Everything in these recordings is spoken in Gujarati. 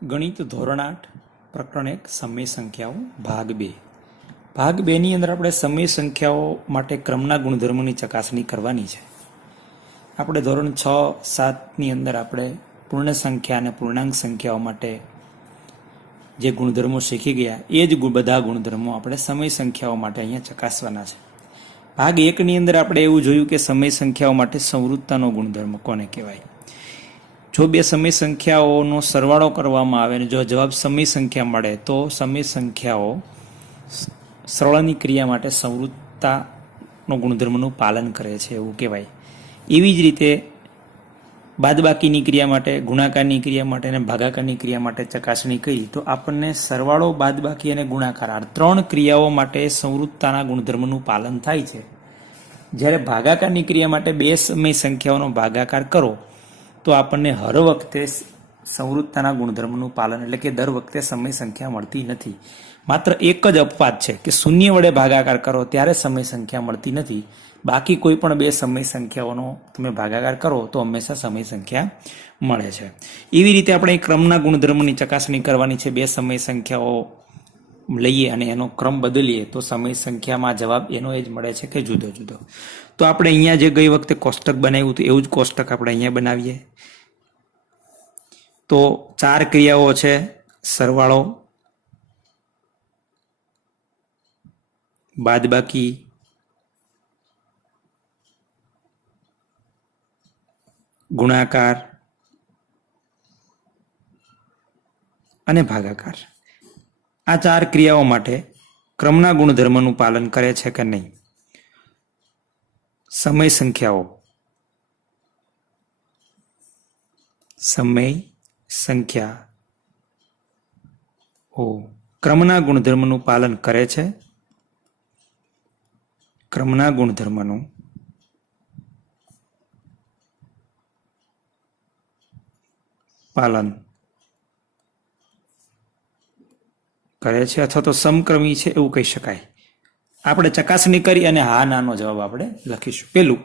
ગણિત ધોરણ 8 પ્રકરણ 1 સમય સંખ્યાઓ ભાગ 2 ભાગ 2 ની અંદર આપણે સમય સંખ્યાઓ માટે ક્રમના ગુણધર્મોની ચકાસણી કરવાની છે. આપણે ધોરણ 6 7 ની અંદર આપણે પૂર્ણ સંખ્યા અને પૂર્ણાંક સંખ્યાઓ માટે જે ગુણધર્મો શીખી ગયા એ જ બધા ગુણધર્મો આપણે સમય સંખ્યાઓ માટે અહીંયા ચકાસવાના છે. ભાગ 1 ની અંદર આપણે એવું જોયું કે સમય સંખ્યાઓ માટે સંવૃત્તાનો ગુણધર્મ કોને કહેવાય. જો બે સમય સંખ્યાઓનો સરવાળો કરવામાં આવે અને જો જવાબ સમય સંખ્યા મળે તો સમય સંખ્યાઓ સરળની ક્રિયા માટે સંવૃત્તાનો ગુણધર્મનું પાલન કરે છે એવું કહેવાય. એવી જ રીતે બાદબાકીની ક્રિયા માટે, ગુણાકારની ક્રિયા માટે અને ભાગાકારની ક્રિયા માટે ચકાસણી કરી તો આપણને સરવાળો, બાદબાકી અને ગુણાકાર આ ત્રણ ક્રિયાઓ માટે સંવૃત્તાના ગુણધર્મનું પાલન થાય છે. જ્યારે ભાગાકારની ક્રિયા માટે બે સમય સંખ્યાઓનો ભાગાકાર કરો તો આપણને હર વખતે સંવૃત્તાના ગુણધર્મનું પાલન એટલે કે દર વખતે સમય સંખ્યા મળતી નથી. માત્ર એક જ અપવાદ છે કે શૂન્ય વડે ભાગાકાર કરો ત્યારે સમય સંખ્યા મળતી નથી. બાકી કોઈ પણ બે સમય સંખ્યાઓનો તમે ભાગાકાર કરો તો હંમેશા સમય સંખ્યા મળે છે. એવી રીતે આપણે ક્રમના ગુણધર્મની ચકાસણી કરવાની છે. બે સમય સંખ્યાઓ લઈએ અને એનો ક્રમ બદલીએ તો સમય સંખ્યામાં જવાબ એનો એ જ મળે છે કે જુદો જુદો. તો આપણે અહીંયા જે ગઈ વખતે કોષ્ટક બનાવ્યું હતું એવું જ કોષ્ટક આપણે અહીંયા બનાવીએ. તો 4 ક્રિયાઓ છે: સરવાળો, બાદબાકી, ગુણાકાર અને ભાગાકાર. આ 4 ક્રિયાઓ માટે ક્રમના ગુણધર્મનું પાલન કરે છે કે નહીં. સમય સંખ્યાઓ ક્રમના ગુણધર્મનું પાલન કરે છે. ક્રમના ગુણધર્મનું પાલન કરે છે અથવા તો સમક્રમી છે એવું કહી શકાય. આપણે ચકાસણી કરી અને હા નાનો જવાબ આપણે લખીશું. પેલું,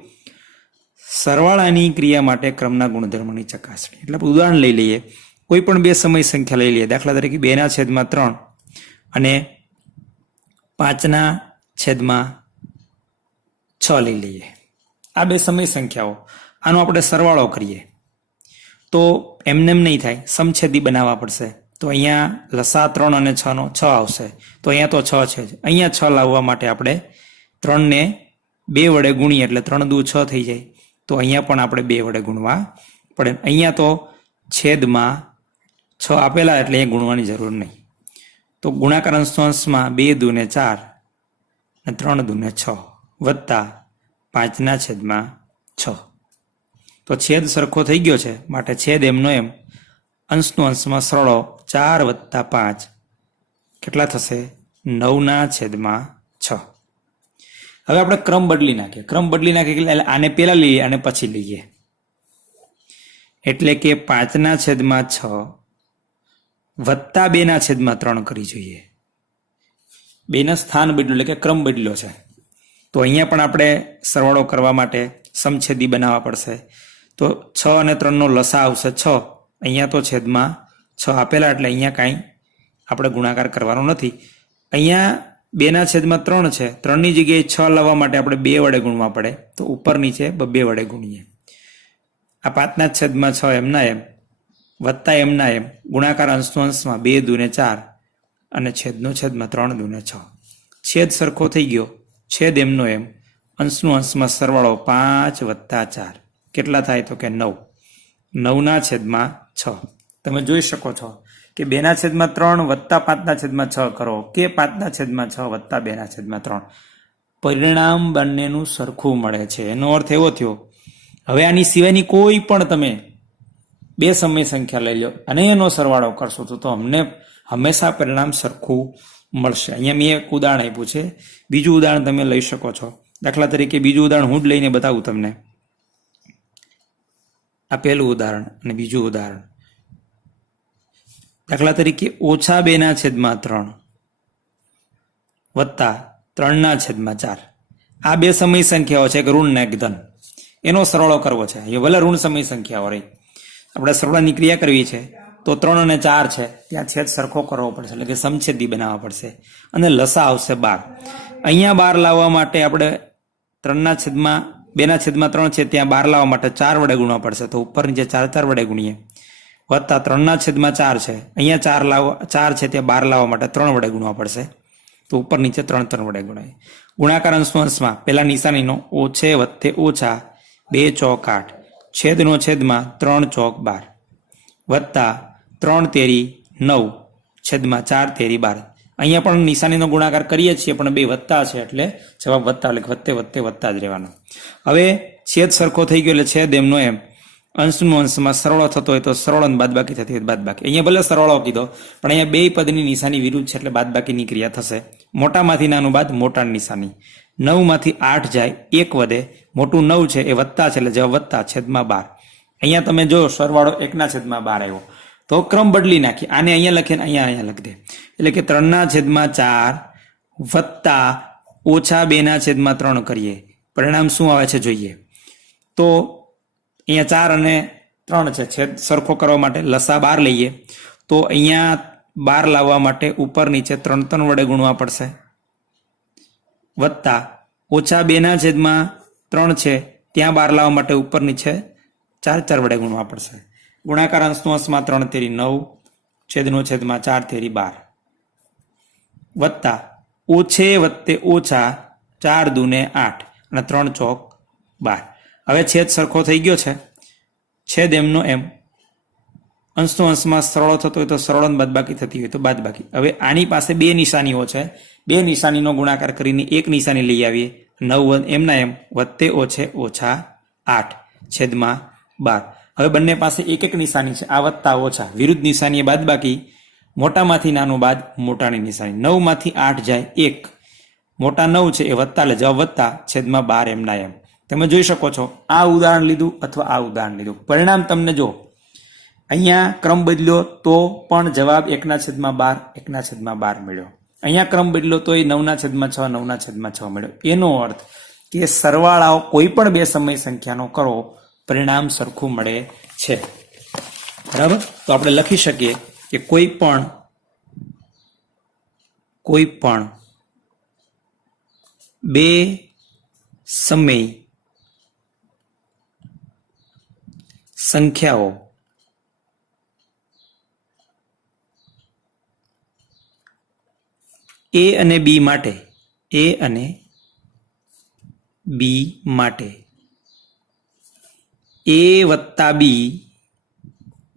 સરવાળાની ક્રિયા માટે ક્રમના ગુણધર્મની ચકાસણી. એટલે ઉદાહરણ લઈ લઈએ. કોઈ પણ બે સમય સંખ્યા લઈ લઈએ. દાખલા તરીકે 2/3 અને 5/6 લઈ લઈએ. આ બે સમય સંખ્યાઓ, આનો આપણે સરવાળો કરીએ તો એમને નહીં થાય, સમછેદી બનાવવા પડશે. તો અહીંયા લસા 3 અને 6 નો 6 આવશે. તો અહીંયા તો 6 છે જ. અહીંયા 6 લાવવા માટે આપણે 3 ને 2 વડે ગુણીએ એટલે 3 દુ 6 થઈ જાય. તો અહીંયા પણ આપણે 2 વડે ગુણવા પડે. અહીંયા તો છેદમાં 6 આપેલા એટલે એ ગુણવાની જરૂર નહીં. તો ગુણાકાર અંશમાં 2 દુ ને 4 અને 3 દુ ને 6 વત્તા 5/6. તો છેદ સરખો થઈ ગયો છે માટે છેદ એમનો એમ, અંશનો અંશમાં સરળો 4 વત્તા 5 કેટલા થશે? 9/6. હવે આપણે ક્રમ બદલી નાખીએ. એટલે આને પહેલા લઈએ અને પછી લઈએ. એટલે કે 5/6 વત્તા 2/3 કરી જોઈએ. 2 સ્થાન બદલ્યું એટલે કે ક્રમ બદલ્યો છે. તો અહીંયા પણ આપણે સરવાળો કરવા માટે સમછેદી બનાવવા પડશે. તો 6 અને 3 નો લસા આવશે 6. અહીંયા તો છેદમાં 6 આપેલા એટલે અહીંયા કાંઈ આપણે ગુણાકાર કરવાનો નથી. અહીંયા 2/3 છે. 3 ની જગ્યાએ 6 લાવવા માટે આપણે 2 વડે ગુણવા પડે. તો ઉપર નીચે 2 વડે ગુણીએ. આ 5/6 એમના એમ વત્તા એમના એમ ગુણાકાર અંશનો અંશમાં 2 દુ ને 4 અને છેદનો છેદમાં 3 દુ ને 6. છેદ સરખો થઈ ગયો. છેદ એમનો એમ, અંશનો અંશમાં સરવાળો 5 વત્તા 4 કેટલા થાય? તો કે 9. 9/6. તમે જોઈ શકો છો કે 2/3 વત્તા 5/6 કરો કે 5/6 વત્તા 2/3 પરિણામ બંનેનું સરખું મળે છે. એનો અર્થ એવો થયો, હવે આની સિવાયની કોઈ પણ તમે બે સમય સંખ્યા લઈ લો અને એનો સરવાળો કરશો તો અમને હંમેશા પરિણામ સરખું મળશે. અહીંયા મેં એક ઉદાહરણ આપ્યું છે. બીજું ઉદાહરણ તમે લઈ શકો છો. દાખલા તરીકે બીજું ઉદાહરણ હું જ લઈને બતાવું તમને. આ પહેલું ઉદાહરણ અને બીજું ઉદાહરણ. દાખલા તરીકે -2/3 વત્તા 3/4. આ બે સમય સંખ્યાઓ છે, એક ઋણ ને એક ધન. એનો સરવાળો કરવો છે. એ ભલે ઋણ સમય સંખ્યાઓ રહી, આપણે સરવાળાની ક્રિયા કરવી છે તો 3 અને 4 છે ત્યાં છેદ સરખો કરવો પડશે, એટલે કે સમછેદી બનાવવા પડશે અને લસા આવશે 12. અહીંયા 12 લાવવા માટે આપણે 2/3 છે ત્યાં 12 લાવવા માટે 4 વડે ગુણવા પડશે, તો ઉપર નીચે 4 વડે ગુણીએ, વત્તા 3/4 છે અહીંયા 4 છે ત્યાં 12 લાવવા માટે 3 વડે ગુણવા પડશે, તો ઉપર નીચે 3 વડે ગુણાય. ગુણાકાર અંશમાં પેલા નિશાનીનો ઓછે વત્તે ઓછા 2 ચોક 8, છેદનો છેદમાં 3 ચોક 12, વત્તા 3 તેરી 9, છેદમાં 4 તેરી 12. અહીંયા પણ નિશાનીનો ગુણાકાર કરીએ છીએ પણ બે વત્તા છે એટલે જવાબ વત્તા, એટલે વત્તે વત્તા જ રહેવાનો. હવે છેદ સરખો થઈ ગયો એટલે છેદ એમનો એમ, અંશનો અંશમાં સરવાળો થતો હોય તો સરવાળો અને બાદબાકી થતી હોય બાદબાકી. અહીંયા ભલે સરવાળો કીધો પણ અહીંયા બે પદની નિશાની વિરુદ્ધ છે એટલે બાદબાકીની ક્રિયા થશે. મોટામાંથી નાનું બાદ મોટાની નિશાની, 9માંથી 8 જાય 1 વધે, મોટું 9 છે એ વત્તા છે એટલે જવાબ વત્તા, છેદમાં 12. અહીંયા તમે જો સરવાળો 1/12 આવ્યો તો ક્રમ બદલી નાખી, આને અહીંયા લખીને અહીંયા લખી દે, એટલે કે 3/4 વત્તા ઓછા 2/3 કરીએ, પરિણામ શું આવે છે જોઈએ. તો અહીંયા 4 અને 3 છે, છેદ સરખો કરવા માટે લસા 12 લઈએ, તો અહીંયા 12 લાવવા માટે ઉપર નીચે 3 વડે ગુણવા પડશે, વત્તા ઓછા 2/3 છે ત્યાં 12 લાવવા માટે ઉપર નીચે 4 વડે ગુણવા પડશે. ગુણાકાર અંશનો અંશમાં 3 તેરી 9, છેદનો છેદમાં 4 તેરી 12, વત્તા ઓછે વત્તે ઓછા 4 દૂને 8 અને 3 ચોક 12. હવે છેદ સરખો થઈ ગયો છે, છેદ એમનો એમ, અંશનો અંશમાં સરળો થતો હોય તો સરળો ને બાદબાકી થતી હોય તો બાદબાકી. હવે આની પાસે બે નિશાનીઓ છે, બે નિશાનીનો ગુણાકાર કરીને એક નિશાની લઈ આવીએ, 9 એમના એમ વત્તે ઓછે ઓછા 8, છેદમાં 12. હવે બંને પાસે એક એક નિશાની છે, આ વત્તા ઓછા, વિરુદ્ધ નિશાની એ બાદબાકી, મોટામાંથી નાનું બાદ મોટાની નિશાની. 9માંથી 8 જાય 1, મોટા 9 છે એ વત્તા, એટલે જવાબ વત્તા, છેદમાં 12 એમના એમ. તમે જોઈ શકો છો આ ઉદાહરણ લીધું અથવા આ ઉદાહરણ લીધું, પરિણામ તમને જો અહીંયા ક્રમ બદલ્યો તો પણ જવાબ 1/12 1/12 મળ્યો. અહીંયા ક્રમ બદલ્યો તો એ 9/6 9/6 મળ્યો. એનો અર્થ કે સરવાળાઓ કોઈ પણ બે સમય સંખ્યાનો કરો પરિણામ સરખું મળે છે. બરાબર, તો આપણે લખી શકીએ કે કોઈ પણ બે સમય સંખ્યાઓ A અને B માટે A વત્તા B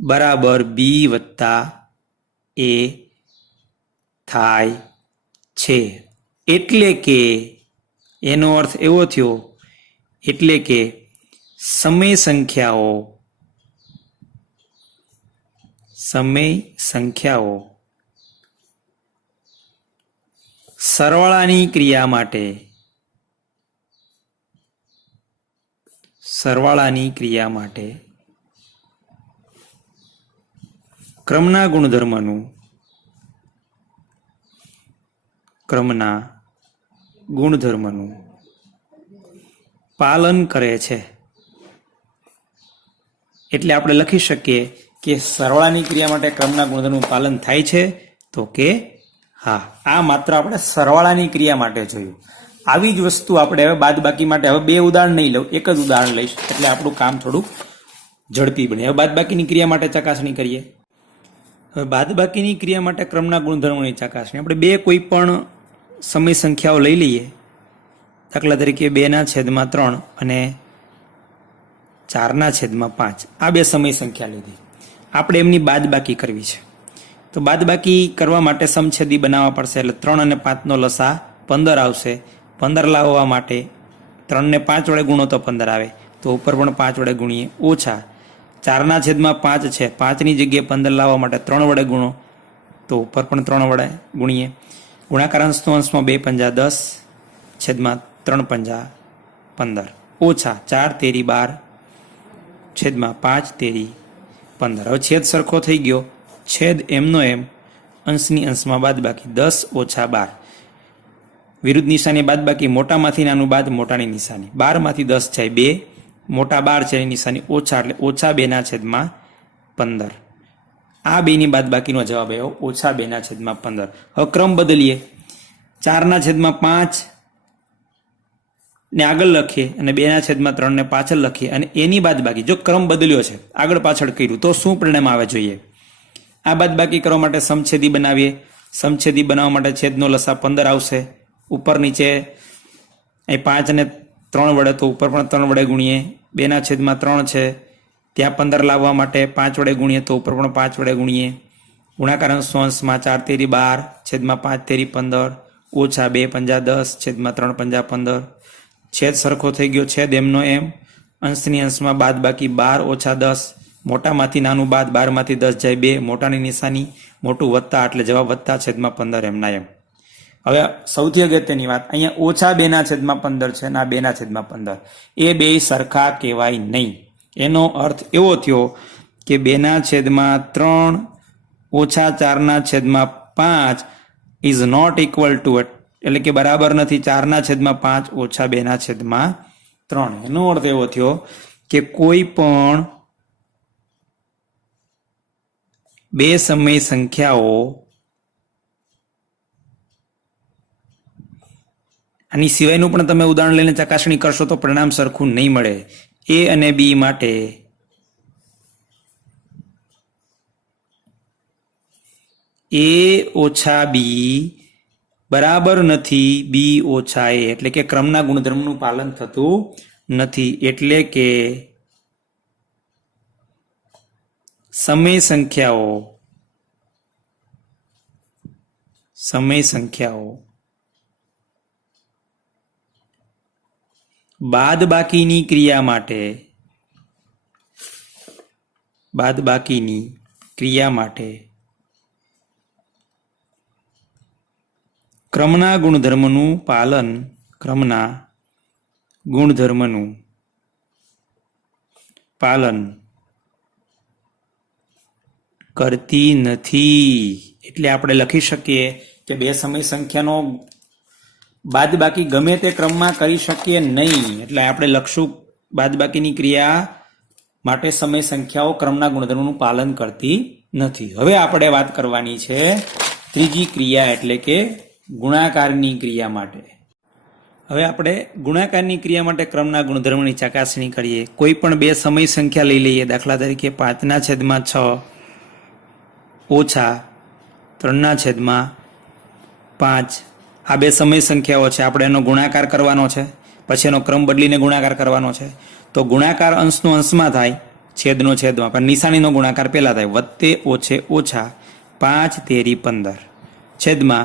બરાબર B વત્તા A થાય છે. એટલે કે એનો અર્થ એવો થયો, એટલે કે સમય સંખ્યાઓ સરવાળાની ક્રિયા માટે ક્રમના ગુણધર્મનું પાલન કરે છે. એટલે આપણે લખી શકીએ કે સરવાળાની ક્રિયા માટે ક્રમના ગુણધર્મનું પાલન થાય છે, તો કે હા. આ માત્ર આપણે સરવાળાની ક્રિયા માટે જોયું. આવી જ વસ્તુ આપણે હવે બાદબાકી માટે, હવે બે ઉદાહરણ નહીં લઉં, એક જ ઉદાહરણ લઈશ એટલે આપણું કામ થોડું ઝડપી બને. હવે બાદબાકીની ક્રિયા માટે ચકાસણી કરીએ. હવે બાદબાકીની ક્રિયા માટે ક્રમના ગુણધર્મોની ચકાસણી આપણે બે કોઈ પણ સમય સંખ્યાઓ લઈ લઈએ. દાખલા તરીકે 2/3 અને 4/5. આ બે સમય સંખ્યા લીધી, આપણે એમની બાદબાકી કરવી છે. તો બાદબાકી કરવા માટે સમછેદી બનાવવા પડશે, એટલે 3 અને 5નો લસા 15 આવશે. 15 લાવવા માટે 3 ને 5 વડે ગુણો તો 15 આવે, તો ઉપર પણ 5 વડે ગુણીએ, ઓછા 4/5 છે, 5ની જગ્યાએ 15 લાવવા માટે 3 વડે ગુણો તો ઉપર પણ 3 વડે ગુણીએ. ગુણાકાર અંશનો અંશમાં 2 પંજા 10, છેદમાં 3 પંજા 15, ઓછા 4 તેરી 12, છેદમાં 5 તેરી 15. હવે છેદ સરખો થઈ ગયો, છેદ એમનો એમ, અંશની અંશમાં બાદબાકી 10 ઓછા 12, વિરુદ્ધ નિશાની બાદબાકી, મોટામાંથી નાનું બાદ મોટાની નિશાની, 12માંથી 10 જાય 2, મોટા 12 છે એની નિશાની ઓછા, એટલે ઓછા 2/15. આ બેની બાદબાકીનો જવાબ આવ્યો -2/15. હવે ક્રમ બદલીએ. 4/5 ને આગળ લખીએ અને 2/3 ને પાછળ લખીએ અને એની બાદબાકી, જો ક્રમ બદલ્યો છે, આગળ પાછળ કર્યું, તો શું પરિણામ આવે જોઈએ? આ બાદબાકી કરવા માટે સમછેદી બનાવીએ. સમછેદી બનાવવા માટે છેદનો લસા 15 આવશે. ઉપર નીચે અહીં 5 ને 3 વડે, તો ઉપર પણ 3 વડે ગુણીએ. 2/3 છે, ત્યાં 15 લાવવા માટે 5 વડે ગુણીએ, તો ઉપર પણ 5 વડે ગુણીએ. ગુણાકાર અંશનો અંશમાં 4 તેરી 12, છેદમાં 5 તેરી 15, ઓછા 2 પંજા 10, છેદમાં 3 પંજા 15. છેદ સરખો થઈ ગયો, છેદ એમનો એમ. અંશની અંશમાં બાદ બાકી 12 ઓછા 10, મોટામાંથી નાનું બાદ, 12માંથી 10 જાય 2, મોટાની નિશાની, મોટું વત્તા એટલે જવાબ વત્તા, છેદમાં 15 એમના એમ. હવે સૌથી અગત્યની વાત, અહીંયા ઓછા 2/15 છે અને આ 2/15, એ બે સરખા કહેવાય નહીં. એનો અર્થ એવો થયો કે 2/3 ઓછા 4/5 ઇઝ નોટ ઇક્વલ ટુ, એટલે કે બરાબર નથી 4/5 ઓછા 2/3. એનો અર્થ એવો થયો કે કોઈ પણ બે સમય સંખ્યાઓ, આની સિવાયનું પણ તમે ઉદાહરણ લઈને ચકાસણી કરશો તો પરિણામ સરખું નહીં મળે. એ અને બી માટે એ ઓછા બી બરાબર નથી બી ઓછા એ, એટલે કે ક્રમના ગુણધર્મનું પાલન થતું નથી. એટલે કે સમય સંખ્યાઓ બાદબાકીની ક્રિયા માટે ક્રમના ગુણધર્મનું પાલન કરતી નથી. એટલે આપણે લખી શકીએ કે બે સમય સંખ્યાનો બાદબાકી ગમે તે ક્રમમાં કરી શકીએ નહીં. એટલે આપણે લખશું બાદબાકીની ક્રિયા માટે સમય સંખ્યાઓ ક્રમના ગુણધર્મનું પાલન કરતી નથી. હવે આપણે વાત કરવાની છે ત્રીજી ક્રિયા, એટલે કે ગુણાકારની ક્રિયા માટે. હવે આપણે ગુણાકારની ક્રિયા માટે ક્રમના ગુણધર્મની ચકાસણી કરીએ. કોઈ પણ બે સમય સંખ્યા લઈ લઈએ. દાખલા તરીકે 5/6 ઓછા 3/5. આ બે સમય સંખ્યાઓ છે. આપણે એનો ગુણાકાર કરવાનો છે, પછી એનો ક્રમ બદલીને ગુણાકાર કરવાનો છે. તો ગુણાકાર અંશનો અંશમાં થાય, છેદનો છેદમાં, પણ નિશાનીનો ગુણાકાર પહેલા થાય. વત્તે ઓછે ઓછા 5 તેરી 15, છેદમાં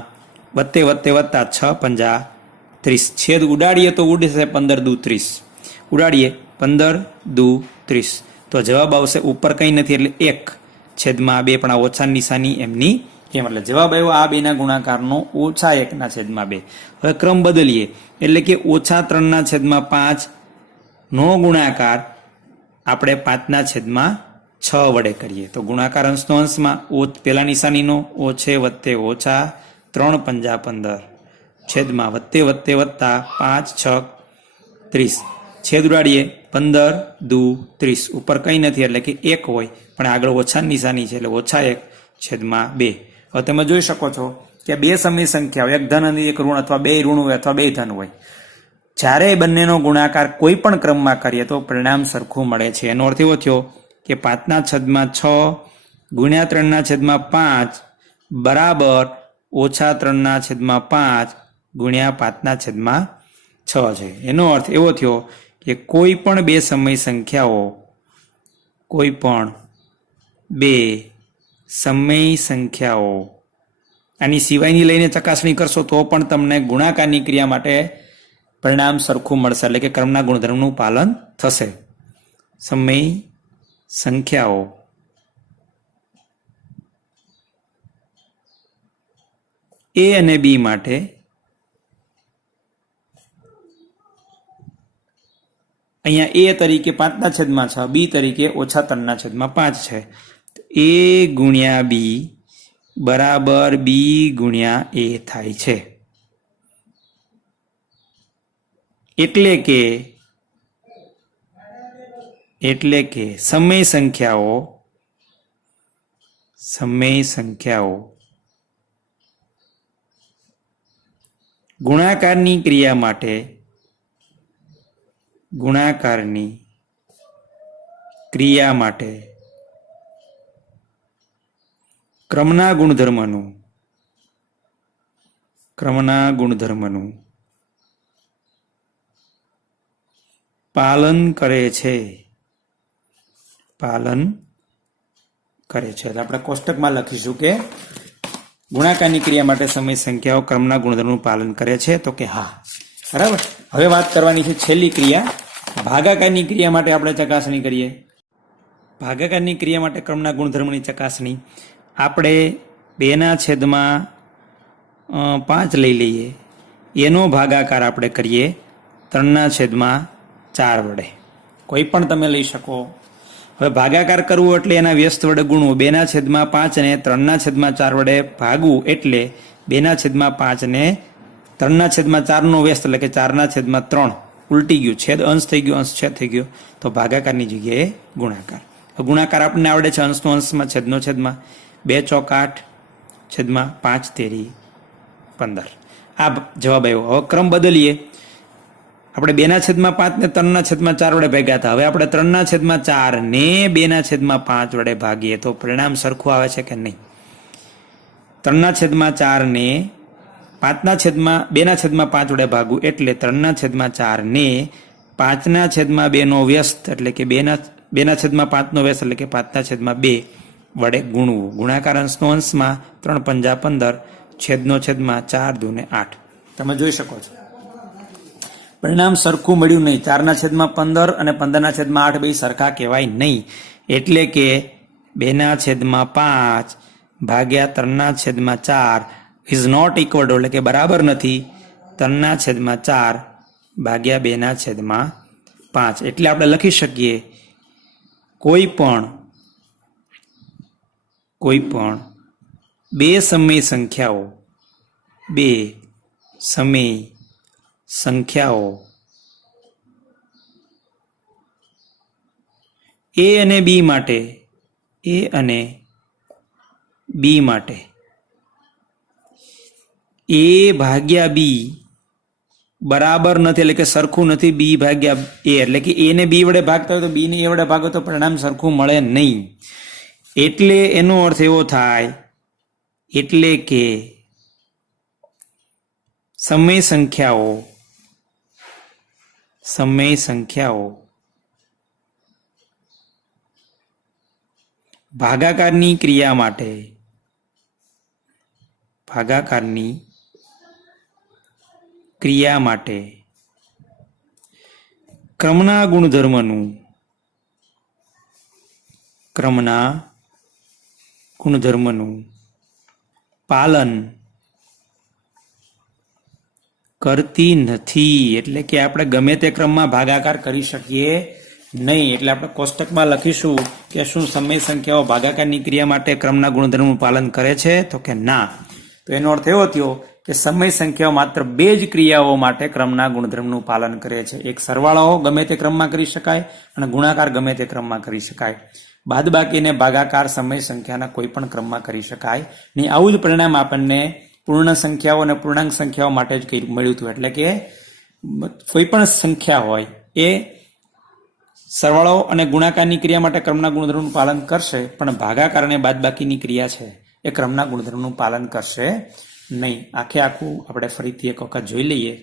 વત્તે વત્તે વત્તા 6 પંજા 30. છેદ ઉડાડીએ તો ઉડશે 15 દુ 30, ઉડાડીએ 15 દુ 30, તો જવાબ આવશે ઉપર કંઈ નથી એટલે 1, છેદમાં 2, પણ આ ઓછા નિશાની એમની કેમ, એટલે જવાબ આવ્યો આ બેના ગુણાકારનો ઓછા 1/2. હવે ક્રમ બદલીએ, એટલે કે ઓછા 3/5 નો ગુણાકાર આપણે 5/6 વડે કરીએ. તો ગુણાકાર અંશનો અંશમાં પેલા નિશાનીનો ઓછે વત્તે ઓછા 3 પંજા 15, છેદમાં વત્તે વત્તે વત્તા 5 6 30, છેદ ઉડાડીએ 15 દુ 30, ઉપર કંઈ નથી એટલે કે 1 હોય, પણ આગળ ઓછા નિશાની છે એટલે ઓછા 1 છેદમાં 2. હવે તમે જોઈ શકો છો કે બે સમય સંખ્યાઓ, એક ધન અને એક ઋણ, અથવા બે ઋણ હોય અથવા બે ધન હોય, જ્યારે બંનેનો ગુણાકાર કોઈ પણ ક્રમમાં કરીએ તો પરિણામ સરખું મળે છે. એનો અર્થ એવો થયો કે 5/6 ગુણ્યા 3/5 બરાબર ઓછા 3/5 ગુણ્યા 5/6 છે. એનો અર્થ એવો થયો કે કોઈ પણ બે સમય સંખ્યાઓ આની સિવાયની લઈને ચકાસણી કરશો તો પણ તમને ગુણાકારની ક્રિયા માટે પરિણામ સરખું મળશે, એટલે કે ક્રમના ગુણધર્મનું પાલન થશે. સમય સંખ્યાઓ એ અને બી માટે અહીંયા એ તરીકે 5/6, બી તરીકે ઓછા 3/5 છે. એ ગુણ્યા બી બરાબર બી ગુણ્યા એ થાય છે. એટલે કે સમય સમય સંખ્યાઓ ગુણાકારની ક્રિયા માટે ક્રમના ગુણધર્મનું પાલન કરે છે એટલે આપણે કોષ્ટકમાં લખીશું કે ગુણાકારની ક્રિયા માટે સમય સંખ્યાઓ ક્રમના ગુણધર્મનું પાલન કરે છે, તો કે હા. બરાબર. હવે વાત કરવાની છે છેલ્લી ક્રિયા, ભાગાકારની ક્રિયા માટે આપણે ચકાસણી કરીએ. ભાગાકારની ક્રિયા માટે ક્રમના ગુણધર્મની ચકાસણી આપણે 2/5 લઈ લઈએ, એનો ભાગાકાર આપણે કરીએ 3/4 વડે. કોઈ પણ તમે લઈ શકો. હવે ભાગાકાર કરવો એટલે એના વ્યસ્ત વડે ગુણવું. 2/5 ને 3/4 વડે ભાગવું એટલે 2/5 ને 3/4 નો વ્યસ્ત એટલે કે 4/3 ઉલટી ગયું, છેદ અંશ થઈ ગયો, અંશ છેદ થઈ ગયો, તો ભાગાકારની જગ્યાએ ગુણાકાર. ગુણાકાર આપણને આવડે છે અંશનો અંશમાં, છેદનો છેદમાં. 2 ચોક 8 છેદમાં 5 તેરી 15. આ જવાબ આવ્યો. હવે ક્રમ બદલીએ. આપણે 2/5 ને 3/4 વડે ભાગ્યા હતા. હવે આપણે 3/4 ને 2/5 વડે ભાગીએ તો પરિણામ સરખું આવે છે કે નહીં? 3/4 ને 2/5 વડે ભાગવું એટલે 3/4 ને 5/2 નો વ્યસ્ત એટલે કે 2/5 નો વ્યસ્ત એટલે કે 5/2 વડે ગુણવું. ગુણાકાર અંશનો અંશમાં 3 × 15, છેદનો છેદમાં 4 × 2 = 8. તમે જોઈ શકો છો પરિણામ સરખું મળ્યું નહીં. 4/15 અને 15/8 બે સરખા કહેવાય નહીં. એટલે કે 2/5 ભાગ્યા 3/4 ઇઝ નોટ ઇક્વલ ટુ એટલે કે બરાબર નથી 3/4 ભાગ્યા 2/5. એટલે આપણે લખી શકીએ કોઈ પણ બે સમય સંખ્યાઓ A અને B માટે A ભાગ્યા B બરાબર નથી એટલે કે સરખું નથી B ભાગ્યા A, એટલે કે A ને B વડે ભાગતા હોય તો B ને A વડે ભાગો તો પરિણામ સરખું મળે નહીં. એટલે એનો અર્થ એવો થાય એટલે કે સમય સંખ્યાઓ ભાગાકારની ક્રિયા માટે ક્રમના ગુણધર્મનું પાલન કરતી નથી. એટલે કે આપણે ગમે તે ક્રમમાં ભાગાકાર કરી શકીએ નહીં. એટલે આપણે કોષ્ટકમાં લખીશું કે શું સમય સંખ્યાઓ ભાગાકારની ક્રિયા માટે ક્રમના ગુણધર્મનું પાલન કરે છે, તો કે ના. તો એનો અર્થ એવો થયો કે સમય સંખ્યાઓ માત્ર 2 જ ક્રિયાઓ માટે ક્રમના ગુણધર્મનું પાલન કરે છે. એક સરવાળો ગમે તે ક્રમમાં કરી શકાય અને ગુણાકાર ગમે તે ક્રમમાં કરી શકાય. બાદબાકી અને ભાગાકાર સમય સંખ્યાના કોઈ પણ ક્રમમાં કરી શકાય નહીં. આવું જ પરિણામ આપણને પૂર્ણ સંખ્યાઓ અને પૂર્ણાંક સંખ્યાઓ માટે જ મળ્યું હતું. એટલે કે કોઈ પણ સંખ્યા હોય એ સરવાળો અને ગુણાકારની ક્રિયા માટે ક્રમના ગુણધર્મનું પાલન કરશે, પણ ભાગાકાર અને બાદબાકીની ક્રિયા છે એ ક્રમના ગુણધર્મનું પાલન કરશે નહીં. આખું આપણે ફરીથી એક વખત જોઈ લઈએ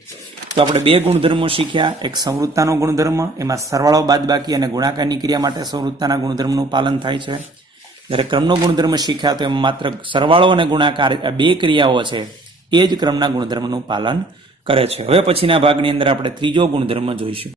તો આપણે 2 ગુણધર્મો શીખ્યા. એક સંવૃત્તાનો ગુણધર્મ, એમાં સરવાળો બાદબાકી અને ગુણાકારની ક્રિયા માટે સંવૃત્તાના ગુણધર્મનું પાલન થાય છે. જ્યારે ક્રમનો ગુણધર્મ શીખ્યા તો એમાં માત્ર સરવાળો અને ગુણાકાર આ 2 ક્રિયાઓ છે એ જ ક્રમના ગુણધર્મનું પાલન કરે છે. હવે પછીના ભાગની અંદર આપણે ત્રીજો ગુણધર્મ જોઈશું.